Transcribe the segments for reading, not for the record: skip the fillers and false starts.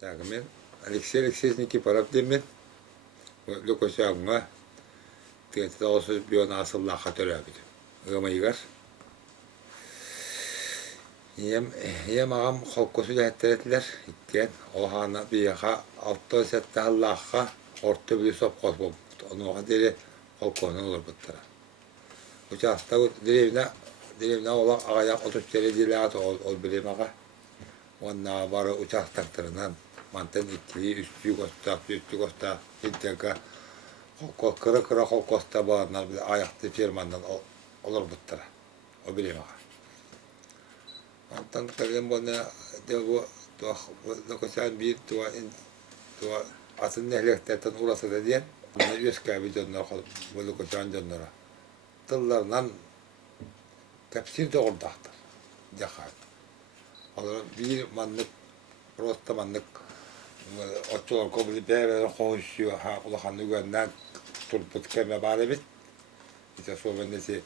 Так, мен Алексей Алексеевич Никифоров деймін. Лукошағыңа тегеті осы бүйен асыллаққа төрәбіді. Ғымайғар. Ем ағам қолқосы жәттіретілер. Иккен, оғана бияға 6 сәтті аллаққа орты білі соп қос болып. Оны оға дере қолқоны олар бұттыра. Участа деревна олақ ағаяқ 30 дейлі аты ол білем аға. Онна бары участақтарынан мантен ikkili üstü kosta inteka kırı kol kosta bağlar bir ayakta firmandan olur buttara o bileyim ağa. Antan tagen bana de bu dokusan bir tuva asın nehlekten urası da diyen bana yüzke bir canlar bu dokusan canlara tıllarından kapsir de oradaktır jahat. Olur bir manlık prosta manlık Oçular kabul beraber konuşuyor ha ulahan güvenden turput keme bağlı İşte sohbetinde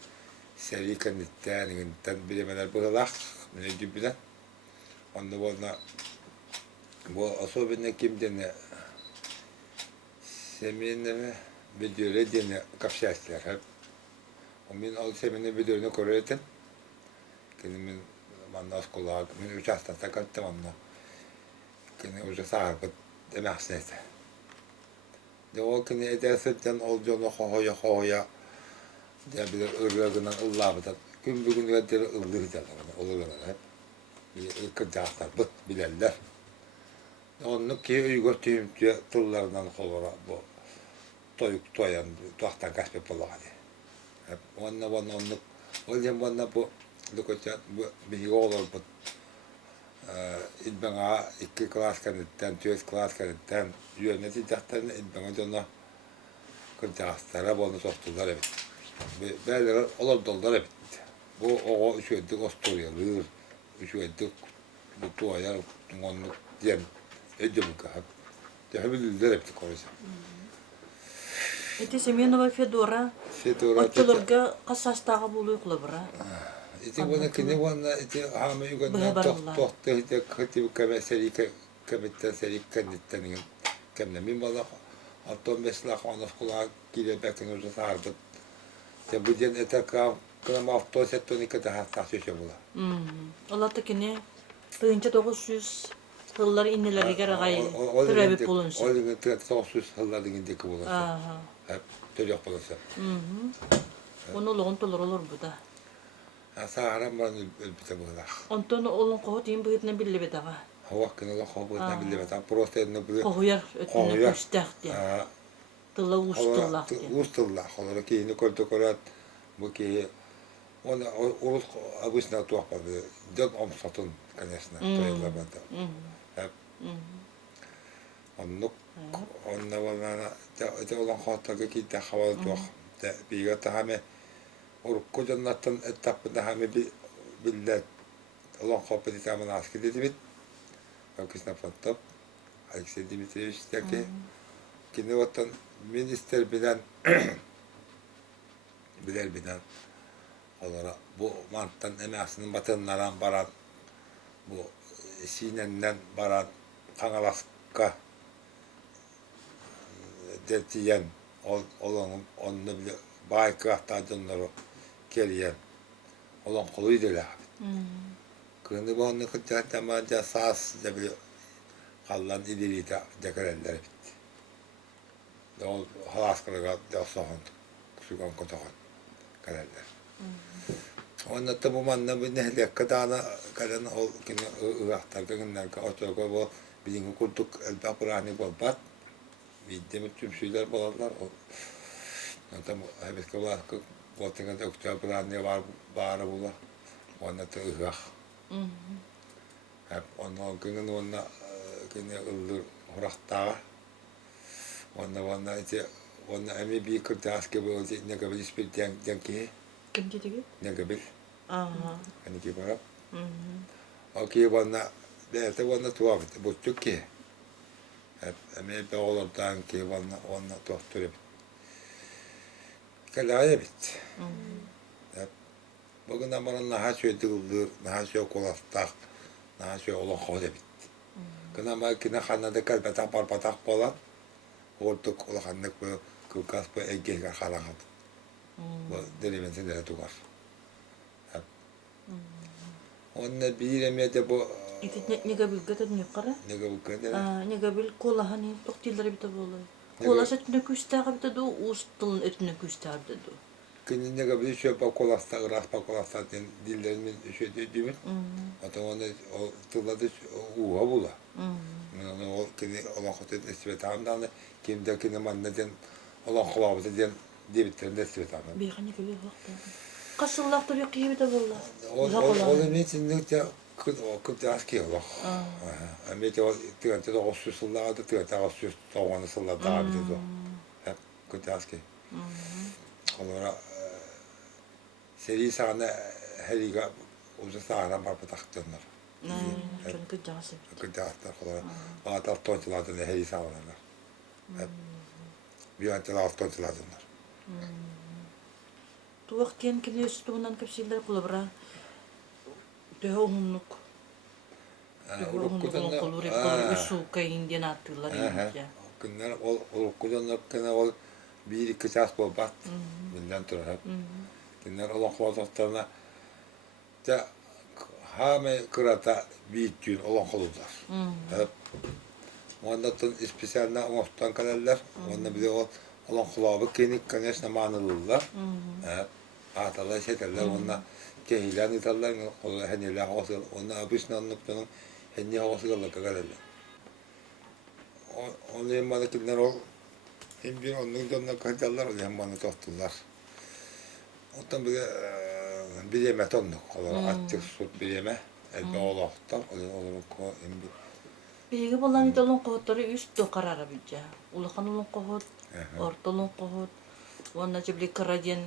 seri kanıttan bilemeler bırak ne bilen. Onda bu sohbetinde kimden semine videoları dene kapşaslar hep. Onun al semine videolarını koruyordu. Kendimin mandas kulak, min uçakta takattım onunla. Kene uca sarpıt demezsiniz. De o kene edersizden olacağını hoya de bir ırgından ıllabıdan gün bugün öderi ıllığı derler olurlar hep. Bir ırkıcaklar bıt bilerler. Onu ki uygur tüyümtüye tullarından kolora bu toyan tuaktan kaçıp olağı. Hep onu o zaman bu lukaçat bu bir olur bu İdbana 2 klas kanıttan, 4 klas kanıttan yönetici tahtanın İdbana canına kırcağızlara bunu soktular evet. Böyle olur doldular evet. Bu o üşüdük Osturyalı, üşüdük bu tuğaya onu diyen edildik hep. Dehabildiler evet konuşan. Eti Semyonova Fedora, otçularga kasasdağı buluykla bira. İşte bana kine bana işte hame yukarıdan tohtu işte katip kameseri kametten seri kanıttan kamne min bala 15 lak onu kulağa gile bakın orada sardı. İşte bu den etaka kana hafta settoni kadar hasta şey bula. Allah da kine tığınca 900 hıllar inneleri garagay türebip bulunsa. O gün 900 hıllar dingindeki bulunsa. Hep çocuk bulunsa. Onu loğun tolur olur bu da. Sağıram bana ölbüte buğdak. Ondan olun kohu diyeyim bugünden billi bedağa. Hava kınıla kohu bugünden billi bedağa. Prosta edine bugü. Kohuyar ötüne kuştak diye. Tılla uçtullak diye. Uçtullak. Olara ki yine koyduk orat. Bu ki onu uruz abusuna tuhpadı. Dön omsatın kanesine. Toyarlar bada. Hep. Onunla bana de olan kohtağı ki de havalı tuh. Bir gata hame Urukku cennetten etapında hame billet olan kopeti tamam askı dedi bit. Akısına patap. Alexey Dimitrievich der ki kine vatan minister bilen bilen olarak bu manttan emeğinin batınlardan baran bu sinenden baran Kanalaska dediyen olanın onunla bile baykıhta canları geliyen olan koluydu la. Kını bu onu kıcak damaca sağız da bile kallan ileri de dekarelleri bitti. De o halaskırıga da soğan, kusugan kotagan kareller. Onda da bu manna bir nehlek kadana kadan ol kini ıraktar kınlar ka otoga bu bizim kurduk elbaqrani bolbat. Biddemi tüm şeyler bolarlar o. Tam hep kıvlar Voltingen de oktober ne var bağırı bula. Onda da ıhak. Hep ondan kının onda kine ıldır horaktağa. Onda işte onda emi bir kırtağız gibi olacak ne kadar ispil denki. Kim dedi ki? Ne kadar. Hani ki bana. Okey onda de onda tuhaf bu Türkiye. Hep emi bir olurdan ki onda doktor Kalaya bitti. Bugün de bana naha şöyle dıldır, naha şöyle kolastak, naha şöyle olan kola bitti. Kına makine hanada kalbata parpatak bolan. Ortuk olahanlık bu kıkas bu eggeler halakat. Bu derimensin de tugar. Hep. Onunla bir emede bu İtit ne gabil gatat ne qara? ne bu kadar. Ne gabil kola hani toktilleri bita bolay. Kola setne küstəğə bita do ustun etne küstəğə bita do. Kinin ne kadar şey pakolasta, ras pakolasta dillerimin şey dediğimin. Hatta onu o tuladı uha bula. Yani o kini olan hotet esvet hamdan kimde kini man neden olan kılavuzı diyen debitlerin esvet hamdan. Bir hani gabil vaqta. Qasıllaqtır yoqi bita bolla. O da ne için de kıt aski olur. Ama o tüyente de o susullarda tüyente o sus tavanı sulla daha bir de. Hep kıt aski. Onlara seri sahne heriga uzun sahne var bu taktılar. Çünkü cazip. Kıt aski onlara. Atal tonçlardan heri sahneler. Hep bir ante alt tonçlardanlar. Tu waqtiyan kini üstünden kapsiller kulabra. Dehonluk. Dehonluk kolur hep usu kayın diyen attılar ya. Günler ol kullanıp kına ol bir iki saat bu bat. Bundan sonra hep. Günler olan kuazatlarına da hame kırata bir gün olan kolurlar. Hep. Ondan spesialna ondan kadarlar. Ondan bir de olan kulağıbı kenik kanyaşna manılılar. Hep. Atalar şeylerler ondan kehilen itallar kolu heniler havası ondan abisna noktanın henni havası kadarlar. Onu hem bana kimler ol hem bir onun donuna kadarlar hem bana tuttular. Ondan bir yemek onluk olarak açık süt bir yemek elbe olaktan olur ko hem bir Bege bolan italon qohotları üst do karara bilja. Ulakan ulun qohot, ortolun qohot. Onna çebli karadiyen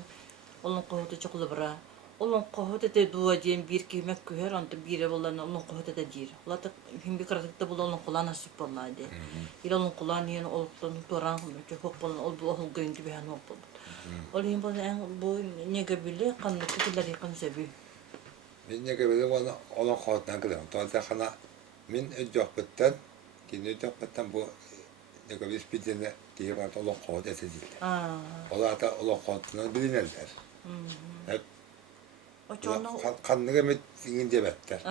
ulun qohotu çokulubra. Ulun qohot ete duwa diyen bir kemek küher anta bire bolan ulun qohot ete dir. Ulata hem bir karatıkta bolan ulun qolan nasip bollaydı. İla ulun qolan yen oluktan toran çokok bolan ol bu ohul göynti behan ok boldu. Ol hem bolan bu nege bile kanlı kutiler yakın sebi. ben ne gibi bana olan kohottan kadar. Taze kana min öcakbetten kini öcakbetten bu ne gibi spitine diye var olan kohot esedildi. Ola da olan kohottan bilinirler. Hep O çoğunu kanlıga met ince betler.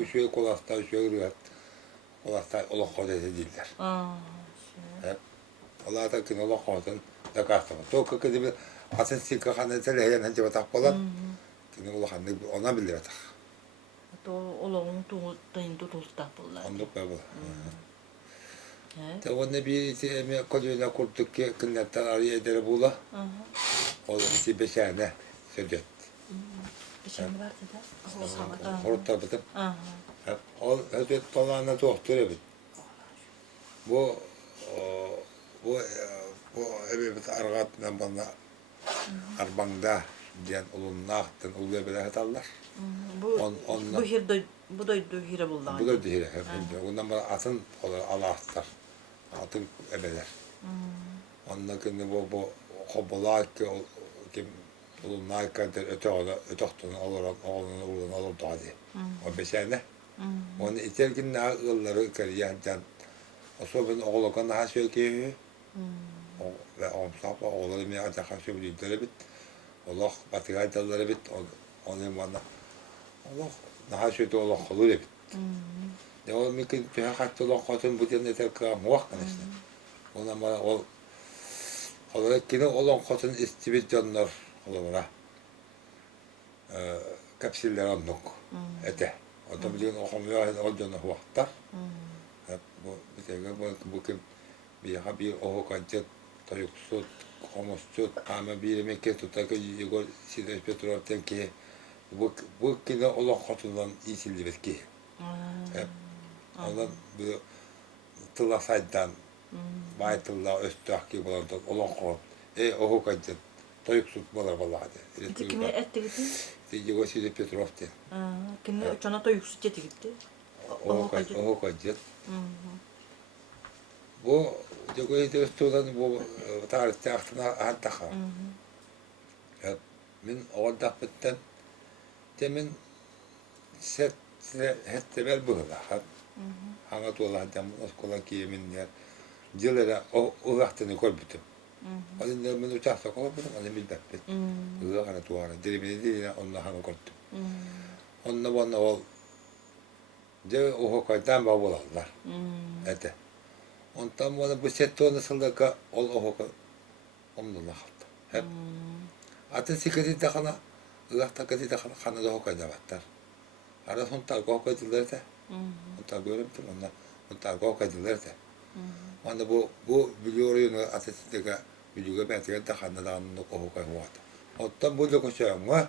Üşüye kolasta üşüye rüyat. Kolasta olan kohot esedildiler. Hep ola da kini olan kohotun da kastı var. Toka kedi bir asın sikka kanı teleyen hence batak bolan. Kini olan kanı ona bilir batak. to olong tu tayin tu tulta bolla. Anlık be bu. De onu bir eme kolyona kurduk ki kınnetten araya ederi bula. O bir beşene söyledi. Bir şey vardı da. Orta bıdım. O ödet dolanı doktor evet. Bu evet argatından bana arbangda diyen ulunna aktın uluya bile hatallar. Bu hirde bu da hire buldu. Bu da değil. Ondan bana atın alastar. Atın ebeler. Ondan kendi bu hobolar ki kim ulunna kadar ötüktün oğlunu olur doğadı. O beşene. Onu iterkin ne yılları kariyandan. O sobenin oğlu kan daha söylüyor. Ve omsap oğlu mi acaba söylüyor bit. Allah batıya dalları bit. Onun bana Allah daha şöyle Allah kalır bit. Ne o mümkün bir hakkı Allah katın bu diye yeter ki muhakkak işte. Ona bana o olarak yine Allah katın istibid canlar olarak kapsiller anlık ete. O da biliyorsun okumaya o canlar vaktar. Bu bir tek bu kim bir oho kancet tayuksut komosut ama bir yemek tutak yigor sides petrolten ki bu kine Allah katından iyisildi belki. Ondan bir tıla saydan baytılla östüak gibi olan Allah kat. Oho kancet tayuksut bolar vallahi. Kime etti gitti? Yigor sides petrolten. Kime çana da yüksek gitti. Oho kancet. Bu Joko'yu dostluğundan bu tarihte aklına hatta kal. Min orada bitten demin set hette bel bu da. Hanga tuolla hatam oskola kiyemin yer. Jıllara o vaktini korbütüm. Alın men uçakta korbütüm, alın bilbepet. Iğı kana tuara, dirimini dirine onna hanga korttum. Onna bonna ol, de oho kaytan babalarlar. Ete. Ondan bana bu setto nasıldaka ol oho omdullah halta. Hep. Atın sikati takana, ıgah takati takana kana da oho kayda battar. Ara sontar oho kaydılar da. Ondan görüntüm onna, ondan oho kaydılar da. Onda bu biliyor yunu ateşteki biliyor ben de takana da anlık oho kay huata. Ondan bu da koşuyor mu?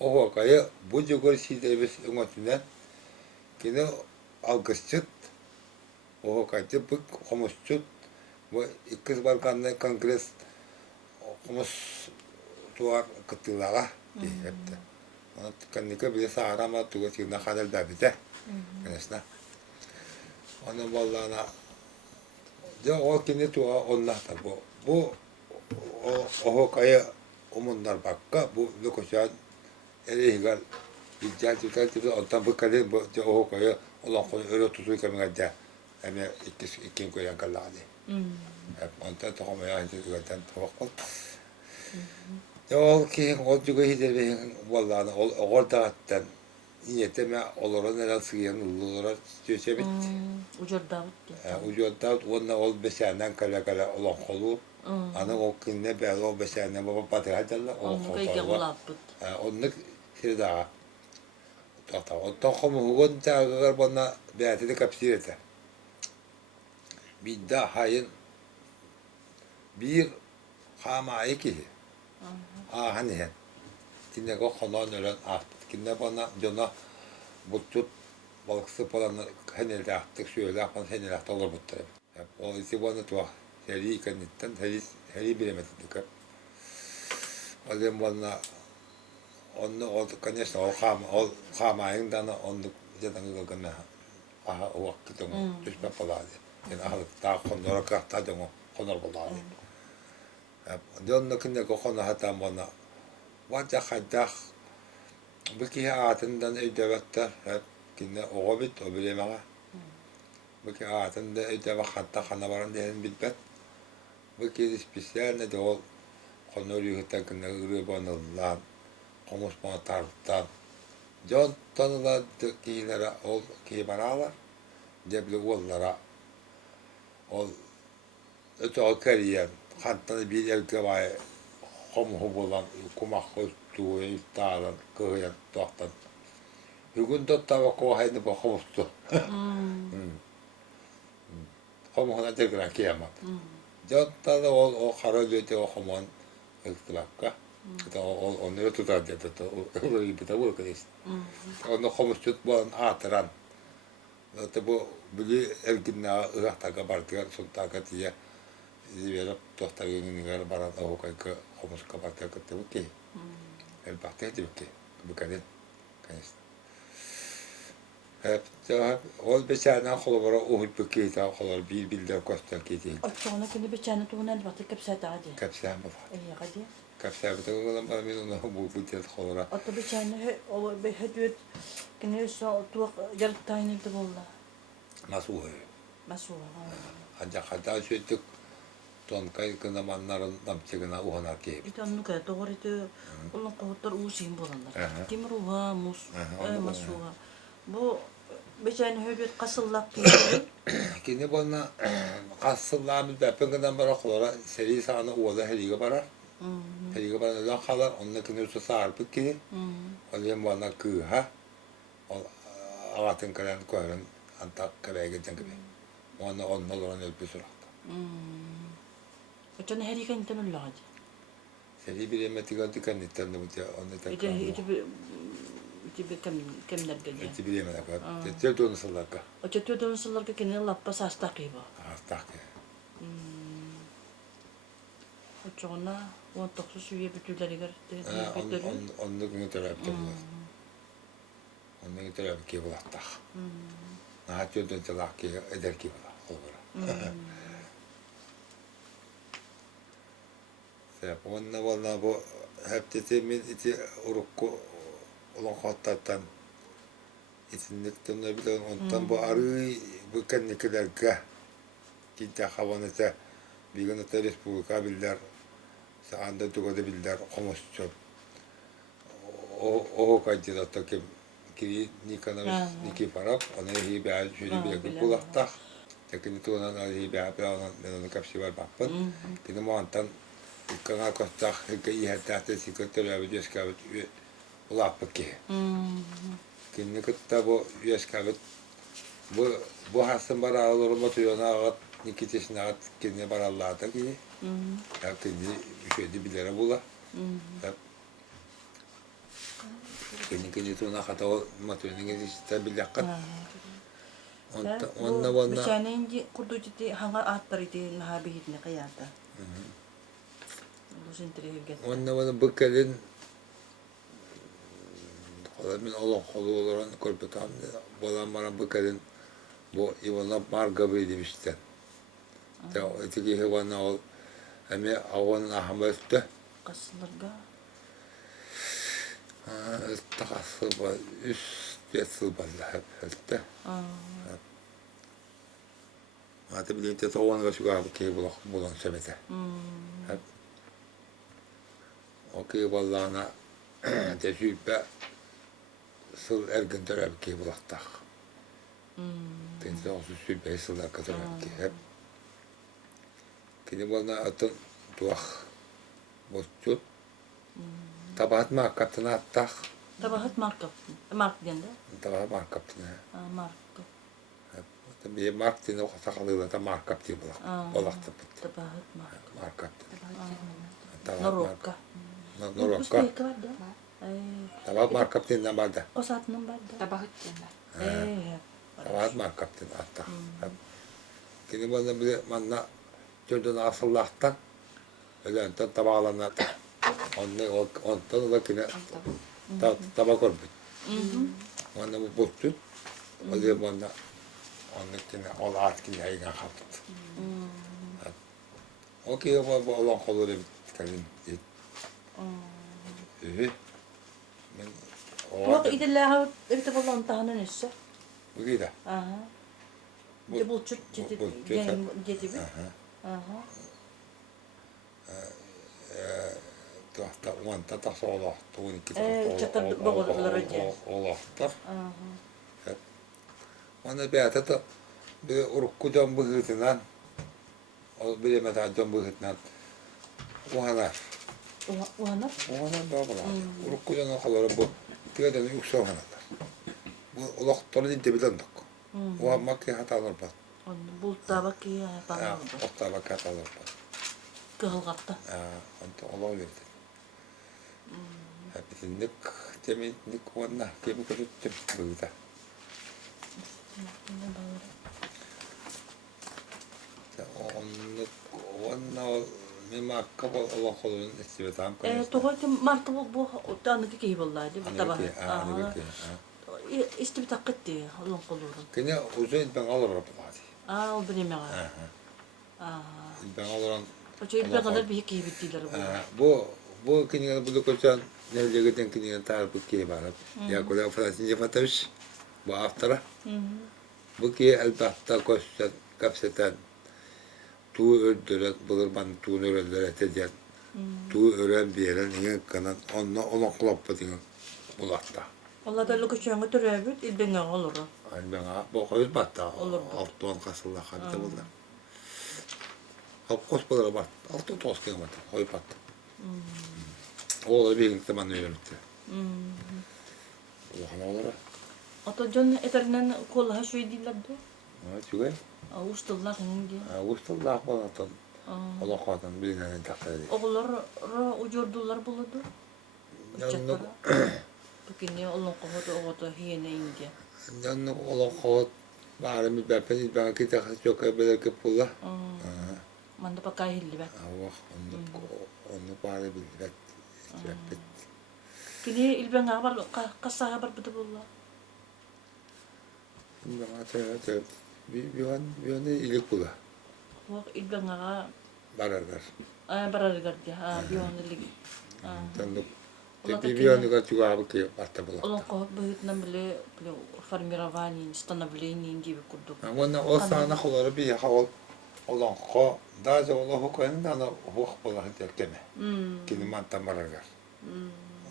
Oho kayı bu cugor sizde bir umutünden kine algısçıt oho kaydı bu komusçut bu ikisi Balkanlı Kongres komus tuar kıtılara hepte. Ona kannika bir sağrama tuğu çıkına kadar da bite. Kenesna. Onun vallana ya o kine tuğa onlar da bu oho kayı umunlar bakka bu lokuşan Erigal bir tutar ondan bu kadar bu oho kayı olan konu öyle tutuyor kamerada. Yani ikim koyan kalladı. Hep ondan tohumaya hizmetten tohum. Ya ki o juga hizmet vallahi orada hatta niyetime olurun neler sıkıyan ululur çöçebit. Ucur Davut. Ucunda onunla ol beşenden kala olan kolu. Ana o kinne be o beşenden baba patır hadalla o Onu kayga kolu. ulapıt. Onluk şey daha. O tohum hugun çağır bana beğendi kapsiyete. Bir daha hayın bir hamayı ki. Hani hen. Kine ko konon ölen at. Kine bana cana butut balıksı falan henelde attık şöyle yapan henelde attık olur butları. O isi bana tuğa. Heri kanitten heri bilemedik. O zaman bana onu kanyaşna o hamayın dana onu zaten gılgına. Aha o vakit onu düşme paladı. Yani aha daha konora kahta dönü konor paladı. Dönü kine ko konu hatam bana. Vajja haydak biki atından ödevetler hep kine oğabit o bilemeye. Biki atında ödeve hatta kana varan diyen bitbet. Biki spesiyel ne de ol konor yuhta kine ırıbanırlar. Komus bana tarttan. John tanılar kihilere ol kihibaralar. Cebli ollara ol öte o kariyen. Hatta bir elke var. Homu bulan kumak koyduğu iftarın kıhıyan tohtan. Hügün tottava kohayını bu homustu. Homu hona tekrar kiyamak. Jotta da o karalıydı o homun ıktılakka. Onları tutar dedi. Öyle gibi de bu kıyız. Onu homustut bulan atıran. Bu bugü erginle ıraktaka bartıgar sultaka diye verip tohtar yönünü baran o kayka homus kabartıgar kıttı bu ki. Elbetteedi bu ki. Bu kadar. Kayız. Hep ol beşerden kolubara uhut bu ki ta kolur bir bilder kostar ki değil. Açığına kini beçene tuğunan batı kapsaydı hadi. Kapsayın bu var. İyi hadi. Kapsayın bu da olan bana bir onu bu tez kolura. Atı beçene o be hediyet kini so tuğ yalık tayinildi bolla. Nasıl oluyor? Masuha. Ancak hatta söyledik. Ton kay kınamanların namçıgına uhanar ki. İşte onu kadar doğru itu onun kohutlar uğuşayım bolanlar. Timur uha mus masuha. Bu beçene hediyet kasıllak ki. Kini bana kasıllağımız bepen kadar bara kolora seri sahne uğada heliga bara. Heliga bara neden kalar onunla kini usta sarpık ki. Olayım bana kıha. Ağatın kalan koyarın antak kabaya geçen gibi. Ona olan ölpü surakta. Açığına her yıkan iten ulla hadi. Seri bir emetiga dikan itten de bu onu tekrar. İti bir kemler geliyor. Eti bir emetik var. Tetçel donu sallaka. Açı tüyden sıllarga kini lappa sastak gibi. Hastak. Açığına on toksu suya bütüleri gardı. Onu günü tarafta bular. Onu günü tarafta ki bulattak. Nahat yönden çalak ki eder ki bular. Kolbara. Sebep onunla valla bu hep detemin iti urukku olan kottattan Etinlikten ne bilen ondan bu arı bu kendikilerge gitti havanete bir gün öte Respublika biller sağında tuğda biller komuşçu o kandidatta ki Nikanovic Nikiforov ona iyi bir şöyle bir kulakta tekini tuğunan iyi bir ona onu kapsı var bakın ki muantan kana kostak ki iyi hatta sekreteri ve ceskavet ulap ki kinni kıtta bu ceskavet bu hasım bara olur mu tuyona at nikitesine at kinni barallada ki ya kinni bir şey de bilere bula kinni tuğuna hata o matuyunun işte bilakkat onna bichane kurdu jiti hanga attari di nahabihit ne kayata lusin triget onna bakkalın min Allah olarak korkutan bolan bana bakkalın bu ivana marga demişti. Ta öteki hayvanlar ol hem avan ahmette kaslarga takası var üst yatsı hep hep hatta birlikte tavanı şu kadar ki bulan sebete hep okey vallahi tecrübe sıl ergin taraf ki bulaktak tense olsun süper sıllar kadar ki hep kini bana atın tuah boscut tabahat markatına attak tabahat mark dende tabahat markatına mark bir mark dene o sakalı da markat diye bulaktı tabahat markat norokka norokka tabahat markat dene barda kosatının barda Tabahat dende. tabahat markat dene attak kini bana bir manna çocuğun asıllahtan öyle tabağlarına ondan da kine tabak olmuş. Onda bu bozdu. O zaman da onun kine o artık yayına kaptı. O ki bu olan kolları bitkelim. Tuak idillah evde bolan tahanan isse. Bu gida. Aha. De bu çut jiti jiti bi. Aha. Tahta vanta tahta Allah tuğun ki çatır boğulları diye. Allah taf. Ona bir ata bir urkudan bıhıtınan o bir metadan bıhıtınan uhanar. Uhanar? Uhanar da bula. Urkudan o kadar bu tigeden yüksel hanalar. Bu ulakları dinle bilen dak. Uhamak ki hatalar bak. Bu tabak ki hatalar bak. O tabak hatalar bak. Kıhılgatta. Anta Allah verdi. Hepsi nik ona kimi kötü burada. Ona mema kabul Allah kolun istiyorsan. Tohut martı bu tanıdık ki vallahi bu tabak. İşte bir takıttı Allah kolurun. Kine uzun ben alırım hadi. O benim ya. Ben alırım. O şey ben kadar bir ki bittiler bu. Bu kine bu koçan nereye giden kine tarif ki var. Ya kola Fransızca fataş. Bu aftara. Bu ki elbette koşan kapseten tu öldüren bulurman tu öldüren tecen. Tu öğren bir yerin ingen kanan onu kulakpa diyor bulakta. Allah da lokuşanı türebit ilben olur. Hani ben bu koyuz batta. Alttan kasılla kadar buldu. Hop koşpalara bak. Altı toz kıyım battı. Koy battı. Oğlu bir gün zaman öğretti. Allah'ın oğlu. Ata can eterinden kolla şu ediyorlar da. Juga. Ustalar hindi. Ustalar falan. Allah kadın birine takdir ediyor. Oğullar ucurdular buladı. Yanlık. Bugün Allah kohudu oğudu hiyene indi. Yanlık Allah kadın. Bari mi bepeniz bana kita çok evvel ki pula. Manda pakai hilli bak. Allah onu bari bilmek. Kini ilben haber kasa haber betul bulla. Ben atıyor. Bir an ilik pula. Wak ilben nga Baragar. baragar dia. Biyon lagi. Yanlık Ulan Bir такие, yanı kaçıyor abi ki hatta олон bulakta. kohot быһыытынан биле формирование, становление диби курдук. Ama o sana kolları bir hava olan ko daha da ola hukayın da hukuk bola hediyetleme. Kini mantan maragar.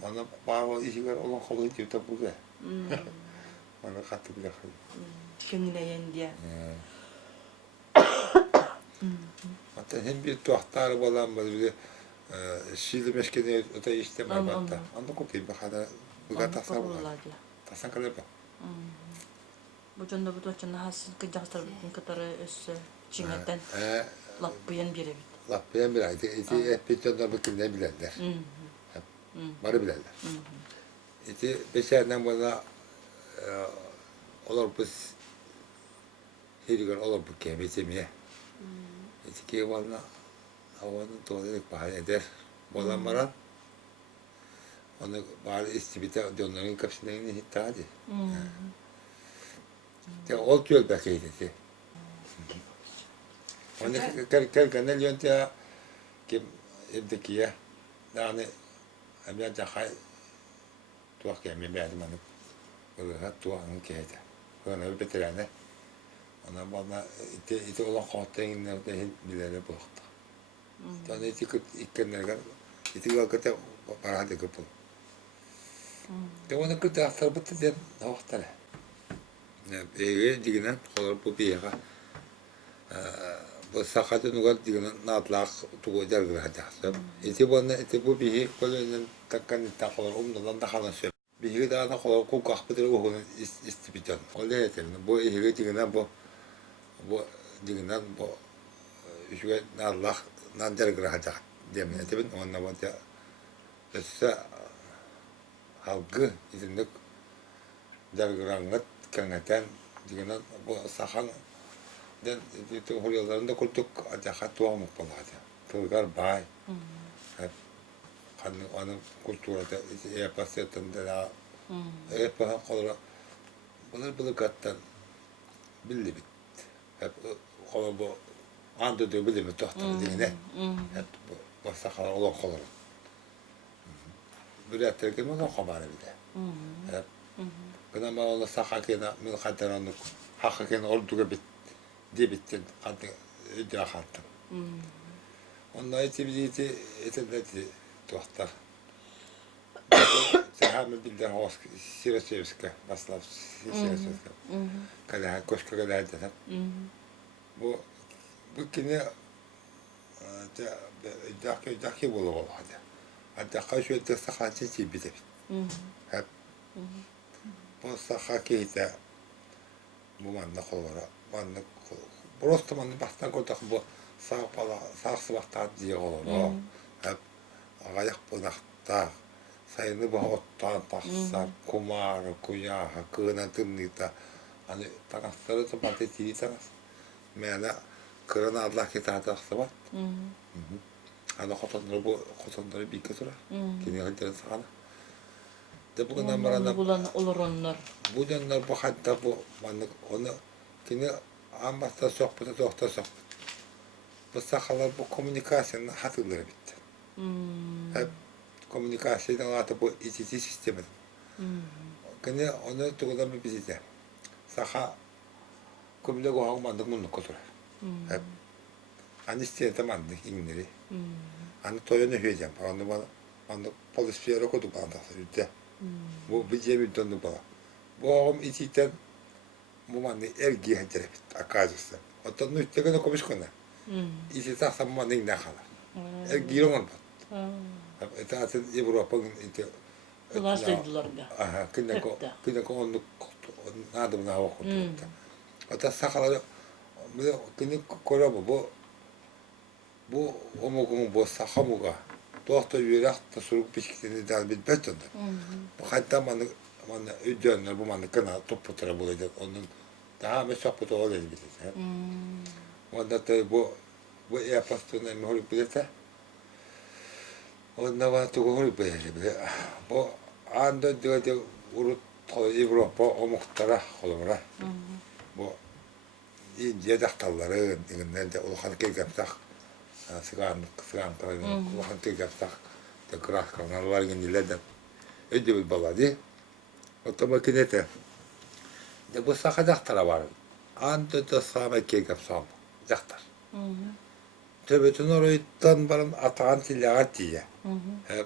Ona bağlı işler olan kolu diyor da bu da. Ona katı bile kayı. Köngüleyen diye. Hatta hem bir tuhtarı olan var bir de şiirli meşkene öte istemem Anladım. hatta. Onu kutayım bak hada bu kadar tasar var. Tasan kadar bak. Bu jonda bu toçana has kıcaktar bütün katarı össe çingeten lapıyan biri bit. Lapıyan bir aydı. İti bir tonda bakın ne bilenler. Barı bilenler. İti beşerden bana olur biz hirigar olur bu kemicemiye. İti ki bana havanın doğruluk bahane eder. Bolan maran onu bari istibite onların kapısından hitta hadi. Ya ol yol bakıydı. Onu kerkenel yönte kim evdeki ya yani amya cahai tuak ya mi beğendim onu böyle hat tuağın kıydı. Ona bir beterane ona bana ite olan kağıtların nerede bilere baktı. Sonra ikken nerede ite galkata para hadi kapı. De onu kıta aktar bitti den vaktale. Ege diginen olur bu bir yere. Bu sakatı nugal diginen natlak tuğu dergir hadi hasab. Iti bu bihi kolunun takkan takılır umdadan da kalan söp. Bihi daha da kolay kukak bıdır uğunun istibiten. Öyle yeterim. Bu ege diginen bu diginen bu şüge natlak nan dergir hadi demin etibin onunla batı. Össe halkı izinlik dergirangat kanatan diginen bu sahan den itu hoyalarında kulduk aja tuamuk baladı. Tılgar bay. Hep kan onun kulturada yapasıyatında da yapar kolara bunu kattan bildi bit. Hep kola bu andı da bildi mi tahta digine. Hep bu sahan olan kolara. Bir terkeme o haber bir de. Hep Kena mağala sahakena min khataranuk hakikene orduga bit diye bittin adı idrahattım. Ondan iti etedeti tuhtar. Sehamı bilden havas Sirosevska Vaslav Sirosevska. Kada koşka kada dedim. Bu kine daki bulu hadi. Hatta kaçıyor da sahatçı çibide. Hep bu sahakiyete bu manna kolara manna просто manna bastan kotak bu sağ sıvakta diye olur. Hep ayak bunakta sayını bu ottan taksar kumar kuya hakkına tımnita hani takasları da patetiyi takas. Mena kırana Allah kitapta var. Hani kotonları bir kötüre. Kini halde sana. De bugün amarana bulan olur onlar. bu dönemler bu hatta bu onu kini ambasta sohbeti doktor sohbet. Bu sahalar bu komünikasyonun hatırları bitti. Hep komünikasyonun altı bu iç sistemi. Kini onu tuğdan bir bize. Saha kumda goğu mandık bunu kotur. Hep anisteye tamandık inleri. Anı toyunu hüyeceğim. Anı polis fiyara koduk antasıydı. Bu bize bir döndü bana. Bu ağım içitten bu mandı ergi hecere bit akazısı. Otan nüttekene komuş kona. İçi saksam mandı ne kadar. Ergi yılman bat. Etatın Avrupa'nın iti. Kulaş dediler ya. Aha, kine ko onu nadım na hava kutu. Otan sakaları kine korama bu omugun bu sakamuga. Doktor yürekte suruk bisikletini de bitmez onda. Bu hatta bana ödüyorlar bu bana kana topu tıra bulacak onun daha mesafe olacak bilir. Onda da bu yapastığında mı hor bilirse onda var tu hor bilir. Bu anda diyor urut Avrupa o muhtara olurlar. Bu ince dahtalları nerede ulukan kelgapsak sıkan kalan ulukan kelgapsak de kırak kalanlar var genelde ödül baladı. O makinete. De bu sakacaklara var. Anda da sağma kekap sağma. Zaktar. Hı hı. Töbetün orayıdan barın atağın tilağı diye. Hı hı. Hep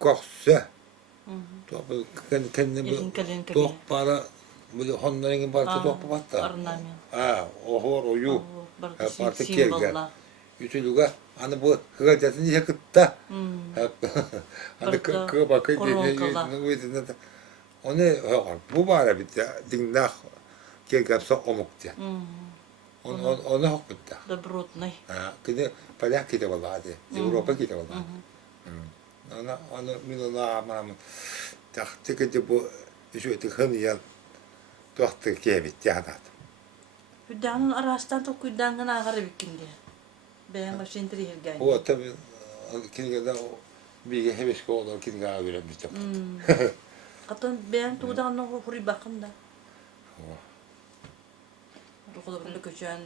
koksa. Hı hı. Topu kendini Elin kalın bu kalın. tok para bu honların barka tok batta. Arnamen. Ha, o hor o yu. Barka Hep artık simbolla. Ütülüge hani bu hıgacasını yakıtta. Hı. Hep hani Barka kı bakı koronkala. yüzüne de. Onu bu bara bitti. Dindah kekapsa omuk diye. Hı. Onu hok bitti. Добротный. Ha, kide palyak kide vallahi. Avrupa kide vallahi. Onu min onu amam. Taktik de bu şu tıkın ya. Doktor kebit ya da. Hüddanın arasından da kuydangan ağarı bikindi. Ben başın tirihirgen. O tabi kinga bir heves ko olur kinga öğrenmiş çok. Katan ben tuğdan no huri bakın da. Rukuda bir köşen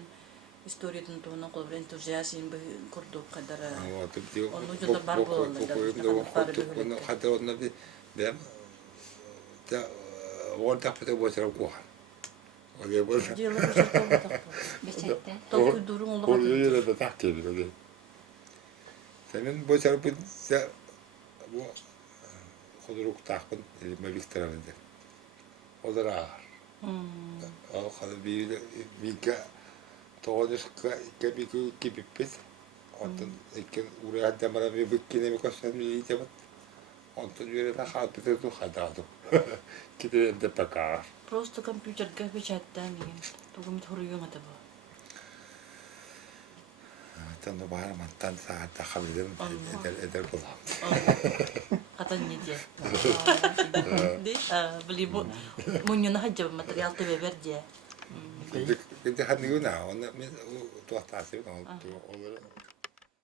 historiyatın tuğuna kol bir entuziyasın bir kurdu kadar. O tabi Onu da barbo oldu da. onu hatta onu bir ben da orada pete bu taraf ko. O da bu. Jelo bir şey oldu. Geçette. Toku durun oldu. Oraya yere de tak geliyor. Senin bu tarafı da bu kuduruk takın elime biktiramedi. O da ağır. O kadar bir toğunuz bir pis. Ondan iken uraya demara bir bükine mi koşan bir iyice bat. Ondan yere de halde de hadadı. Kide de pakar. Просто компьютерга печатtan деген. Тугум торuyun ata bu. Tanrı bağırmaktan saatte haberim eder bulam. Katan ne diye. Di beli bu munyuna hajja material tebe ver diye. 근데 한 이거 나 오늘 또 다시 또 오늘